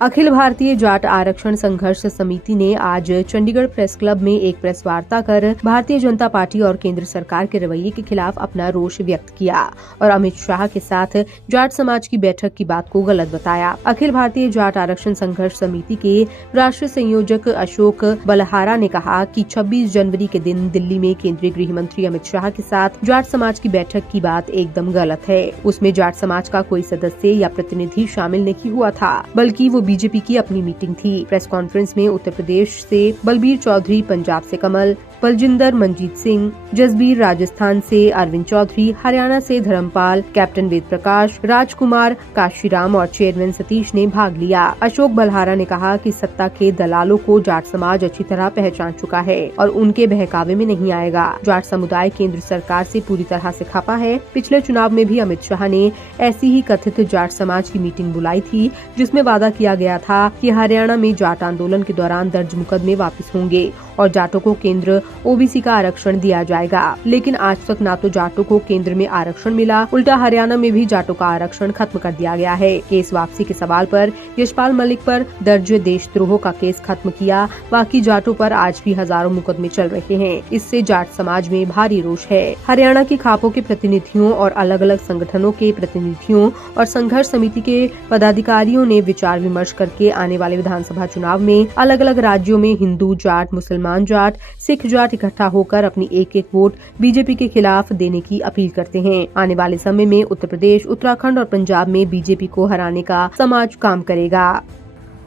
अखिल भारतीय जाट आरक्षण संघर्ष समिति ने आज चंडीगढ़ प्रेस क्लब में एक प्रेस वार्ता कर भारतीय जनता पार्टी और केंद्र सरकार के रवैये के खिलाफ अपना रोष व्यक्त किया और अमित शाह के साथ जाट समाज की बैठक की बात को गलत बताया। अखिल भारतीय जाट आरक्षण संघर्ष समिति के राष्ट्रीय संयोजक अशोक बलहारा ने कहा कि 26 जनवरी के दिन दिल्ली में केंद्रीय गृह मंत्री अमित शाह के साथ जाट समाज की बैठक की बात एकदम गलत है। उसमें जाट समाज का कोई सदस्य या प्रतिनिधि शामिल नहीं हुआ था, बल्कि वो बीजेपी की अपनी मीटिंग थी। प्रेस कॉन्फ्रेंस में उत्तर प्रदेश से बलबीर चौधरी, पंजाब से कमल, बलजिंदर मनजीत सिंह, जसबीर राजस्थान से अरविंद चौधरी, हरियाणा से धर्मपाल, कैप्टन वेद प्रकाश, राजकुमार, काशीराम और चेयरमैन सतीश ने भाग लिया। अशोक बलहारा ने कहा कि सत्ता के दलालों को जाट समाज अच्छी तरह पहचान चुका है और उनके बहकावे में नहीं आएगा। जाट समुदाय केंद्र सरकार से पूरी तरह से खपा है। पिछले चुनाव में भी अमित शाह ने ऐसी ही कथित जाट समाज की मीटिंग बुलाई थी, जिसमें वादा किया गया था कि हरियाणा में जाट आंदोलन के दौरान दर्ज मुकदमे वापस होंगे और जाटों को केंद्र ओबीसी का आरक्षण दिया जाएगा। लेकिन आज तक ना तो जाटों को केंद्र में आरक्षण मिला, उल्टा हरियाणा में भी जाटों का आरक्षण खत्म कर दिया गया है। केस वापसी के सवाल पर यशपाल मलिक पर दर्ज देशद्रोह का केस खत्म किया, बाकी जाटों पर आज भी हजारों मुकदमे चल रहे हैं। इससे जाट समाज में भारी रोष है। हरियाणा की खापों के प्रतिनिधियों और अलग अलग संगठनों के प्रतिनिधियों और संघर्ष समिति के पदाधिकारियों ने विचार विमर्श करके आने वाले विधानसभा चुनाव में अलग अलग राज्यों में हिंदू जाट, मुसलमान जाट, सिख जाट इकट्ठा होकर अपनी एक एक वोट बीजेपी के खिलाफ देने की अपील करते हैं। आने वाले समय में उत्तर प्रदेश, उत्तराखंड और पंजाब में बीजेपी को हराने का समाज काम करेगा।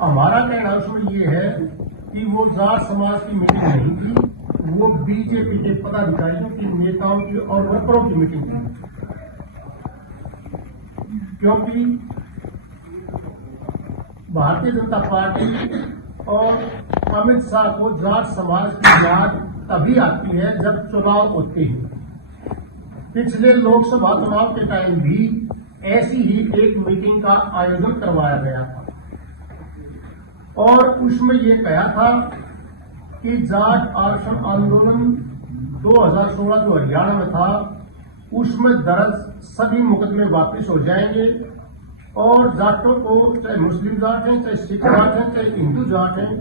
हमारा कहना उसमें ये है कि वो जाट समाज की मीटिंग नहीं थी, वो बीजेपी के पदाधिकारियों की, नेताओं की और वर्करों की मीटिंग थी। क्योंकि भारतीय जनता पार्टी और अमित शाह को जाट समाज की याद तभी आती है जब चुनाव होते हैं। पिछले लोकसभा चुनाव के टाइम भी ऐसी ही एक मीटिंग का आयोजन करवाया गया था और उसमें ये कहा था कि जाट आरक्षण आंदोलन 2016 जो हरियाणा में था, उसमें दर्ज सभी मुकदमे वापस हो जाएंगे और जाटों को, चाहे मुस्लिम जाट हैं, चाहे सिख जाट हैं, चाहे हिंदू जाट हैं,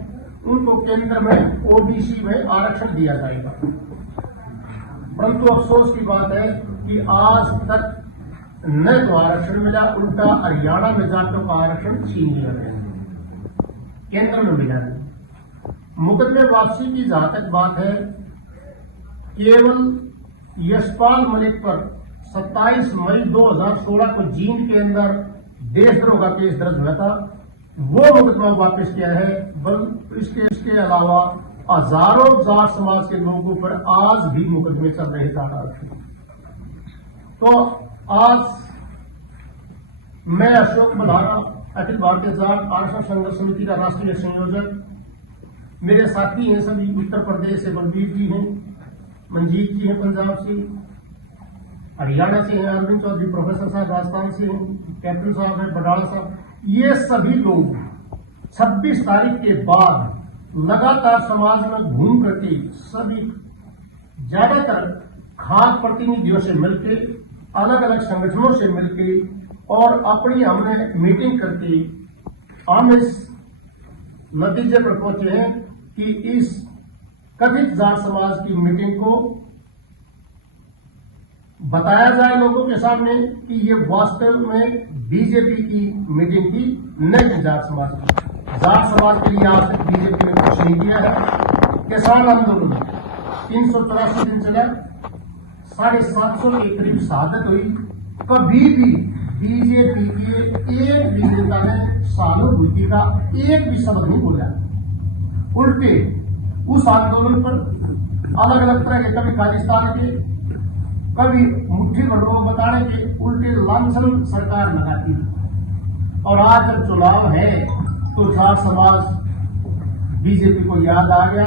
उनको केंद्र में ओबीसी में आरक्षण दिया जाएगा। परंतु अफसोस की बात है कि आज तक न तो आरक्षण मिला, उल्टा हरियाणा में जाटों का आरक्षण छीन लिया गया, केंद्र में मिला नहीं। मुकदमे वापसी की जहां तक बात है, केवल यशपाल मलिक पर 27 मई 2016 को जींद के अंदर देशद्रोह का केस दर्ज हुआ था, वो मुकदमा वापस किया है। इसके अलावा हजारों जाट समाज के लोगों पर आज भी मुकदमे चल रहे जाट आरक्षण। तो आज मैं अशोक बलहारा, अखिल भारतीय जाट आरक्षण संघर्ष समिति का राष्ट्रीय संयोजक, मेरे साथी हैं सभी, उत्तर प्रदेश से बलबीर जी हैं, मनजीत जी हैं पंजाब से, हरियाणा से हैं अरविंद चौधरी, प्रोफेसर साहब राजस्थान से हैं, कैप्टन साहब हैं बडाला साहब। ये सभी लोग 26 तारीख के बाद लगातार समाज में घूम करके सभी ज्यादातर खास प्रतिनिधियों से मिलके, अलग अलग संगठनों से मिलके और अपनी हमने मीटिंग करके हम इस नतीजे पर पहुंचे हैं कि इस कथित जाट समाज की मीटिंग को बताया जाए लोगों के सामने कि ये वास्तव में बीजेपी की मीटिंग थी, न कि जाट समाज की। जाट समाज के लिए आज तक बीजेपी ने कुछ नहीं किया है। किसान आंदोलन 384 दिन चला, 750 के करीब शहादत हुई। कभी भी बीजेपी के एक भी नेता ने सहानुभूति का एक भी शब्द नहीं बोला। उल्टे उस आंदोलन पर अलग अलग तरह के, कभी खालिस्तान के, कभी मुट्ठी भर लोग बताने के उल्टे लांछन सरकार लगाती है। और आज जब चुनाव है तो जाट समाज बीजेपी को याद आ गया।